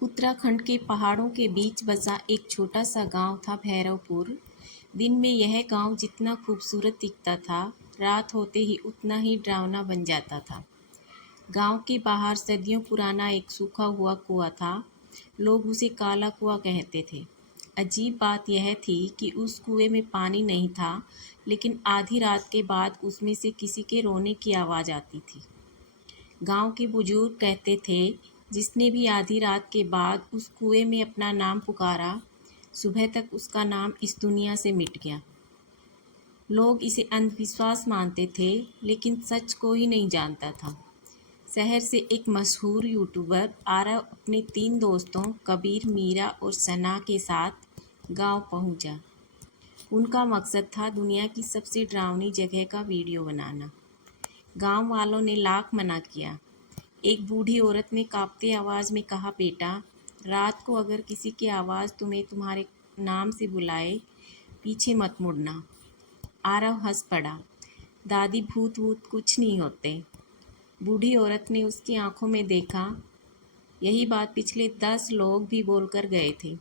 उत्तराखंड के पहाड़ों के बीच बसा एक छोटा सा गांव था भैरवपुर। दिन में यह गांव जितना खूबसूरत दिखता था, रात होते ही उतना ही डरावना बन जाता था। गांव के बाहर सदियों पुराना एक सूखा हुआ कुआं था। लोग उसे काला कुआं कहते थे। अजीब बात यह थी कि उस कुएं में पानी नहीं था, लेकिन आधी रात के बाद उसमें से किसी के रोने की आवाज़ आती थी। गांव के बुजुर्ग कहते थे, जिसने भी आधी रात के बाद उस कुएं में अपना नाम पुकारा, सुबह तक उसका नाम इस दुनिया से मिट गया। लोग इसे अंधविश्वास मानते थे, लेकिन सच कोई नहीं जानता था। शहर से एक मशहूर यूट्यूबर आरव अपने 3 दोस्तों कबीर, मीरा और सना के साथ गांव पहुंचा। उनका मकसद था दुनिया की सबसे डरावनी जगह का वीडियो बनाना। गांव वालों ने लाख मना किया। एक बूढ़ी औरत ने कांपते आवाज़ में कहा, बेटा, रात को अगर किसी की आवाज़ तुम्हें तुम्हारे नाम से बुलाए, पीछे मत मुड़ना। आरव हंस पड़ा। दादी, भूत वूत कुछ नहीं होते। बूढ़ी औरत ने उसकी आंखों में देखा। यही बात पिछले 10 लोग भी बोलकर गए थे।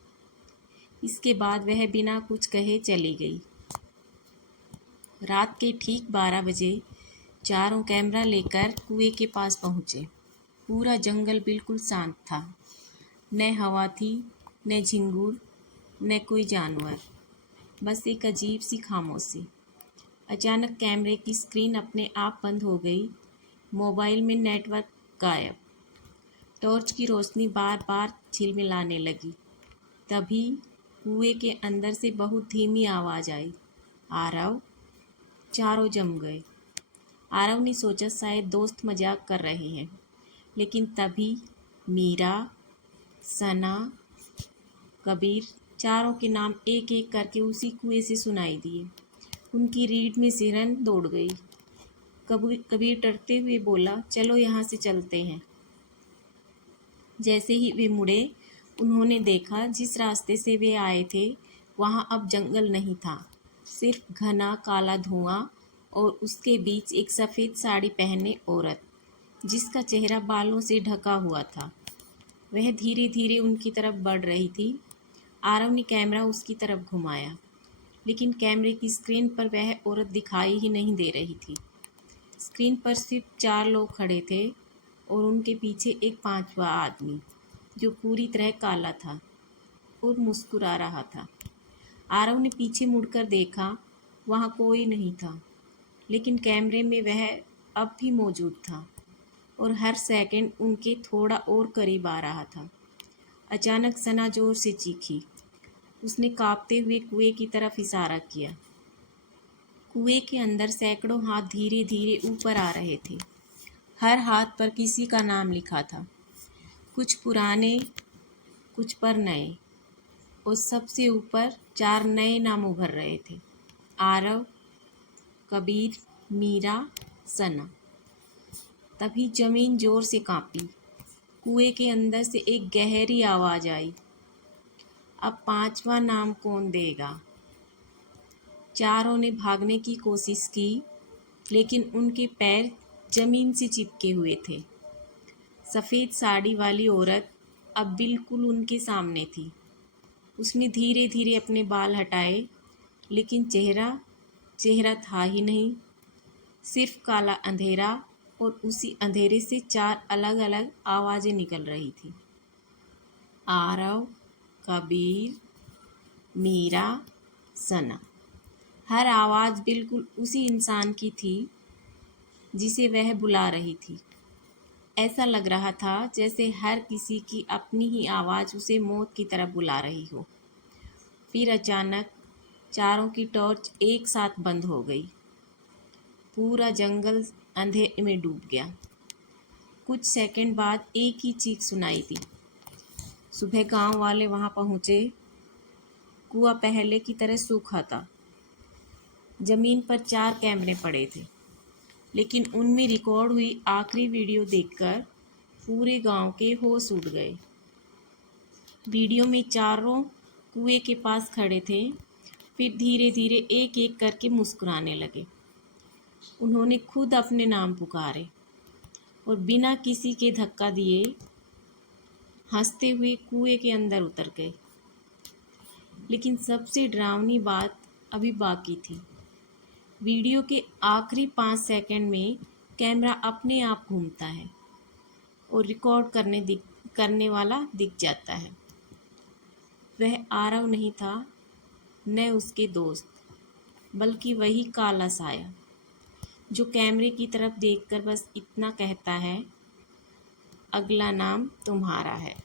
इसके बाद वह बिना कुछ कहे चली गई। रात के ठीक 12 बजे चारों कैमरा लेकर कुएं के पास पहुंचे। पूरा जंगल बिल्कुल शांत था। न हवा थी, न झिंगुर, न कोई जानवर, बस एक अजीब सी खामोशी। अचानक कैमरे की स्क्रीन अपने आप बंद हो गई। मोबाइल में नेटवर्क गायब। टॉर्च की रोशनी बार बार झिलमिलाने लगी। तभी कुएं के अंदर से बहुत धीमी आवाज़ आई, आरव। चारों जम गए। आरव ने सोचा शायद दोस्त मजाक कर रहे हैं, लेकिन तभी मीरा, सना, कबीर, चारों के नाम एक एक करके उसी कुएं से सुनाई दिए। उनकी रीढ़ में सिरन दौड़ गई। कबीर डरते हुए बोला, चलो यहाँ से चलते हैं। जैसे ही वे मुड़े, उन्होंने देखा जिस रास्ते से वे आए थे वहाँ अब जंगल नहीं था, सिर्फ घना काला धुआं और उसके बीच एक सफ़ेद साड़ी पहने औरत, जिसका चेहरा बालों से ढका हुआ था। वह धीरे धीरे उनकी तरफ बढ़ रही थी। आरव ने कैमरा उसकी तरफ घुमाया, लेकिन कैमरे की स्क्रीन पर वह औरत दिखाई ही नहीं दे रही थी। स्क्रीन पर सिर्फ 4 लोग खड़े थे और उनके पीछे एक 5वां आदमी, जो पूरी तरह काला था और मुस्कुरा रहा था। आरव ने पीछे मुड़कर देखा, वहाँ कोई नहीं था, लेकिन कैमरे में वह अब भी मौजूद था और हर सेकंड उनके थोड़ा और करीब आ रहा था। अचानक सना जोर से चीखी। उसने कांपते हुए कुएं की तरफ इशारा किया। कुएं के अंदर सैकड़ों हाथ धीरे धीरे ऊपर आ रहे थे। हर हाथ पर किसी का नाम लिखा था, कुछ पुराने, कुछ पर नए, और सबसे ऊपर 4 नए नाम उभर रहे थे, आरव, कबीर, मीरा, सना। तभी जमीन जोर से कांपी। कुएं के अंदर से एक गहरी आवाज़ आई, अब 5वां नाम कौन देगा? चारों ने भागने की कोशिश की, लेकिन उनके पैर जमीन से चिपके हुए थे। सफ़ेद साड़ी वाली औरत अब बिल्कुल उनके सामने थी। उसने धीरे धीरे अपने बाल हटाए, लेकिन चेहरा था ही नहीं, सिर्फ काला अंधेरा, और उसी अंधेरे से 4 अलग अलग आवाज़ें निकल रही थी, आरव, कबीर, मीरा, सना। हर आवाज़ बिल्कुल उसी इंसान की थी जिसे वह बुला रही थी। ऐसा लग रहा था जैसे हर किसी की अपनी ही आवाज़ उसे मौत की तरफ बुला रही हो। फिर अचानक चारों की टॉर्च एक साथ बंद हो गई। पूरा जंगल अंधेरे में डूब गया। कुछ सेकंड बाद एक ही चीख सुनाई दी। सुबह गांव वाले वहां पहुंचे। कुआं पहले की तरह सूखा था। जमीन पर 4 कैमरे पड़े थे, लेकिन उनमें रिकॉर्ड हुई आखिरी वीडियो देखकर पूरे गांव के होश उड़ गए। वीडियो में चारों कुएं के पास खड़े थे, फिर धीरे धीरे एक एक करके मुस्कुराने लगे। उन्होंने खुद अपने नाम पुकारे और बिना किसी के धक्का दिए हंसते हुए कुएं के अंदर उतर गए। लेकिन सबसे डरावनी बात अभी बाकी थी। वीडियो के आखिरी 5 सेकंड में कैमरा अपने आप घूमता है और रिकॉर्ड करने वाला दिख जाता है। वह आरव नहीं था, न उसके दोस्त, बल्कि वही काला साया जो कैमरे की तरफ देखकर बस इतना कहता है, अगला नाम तुम्हारा है।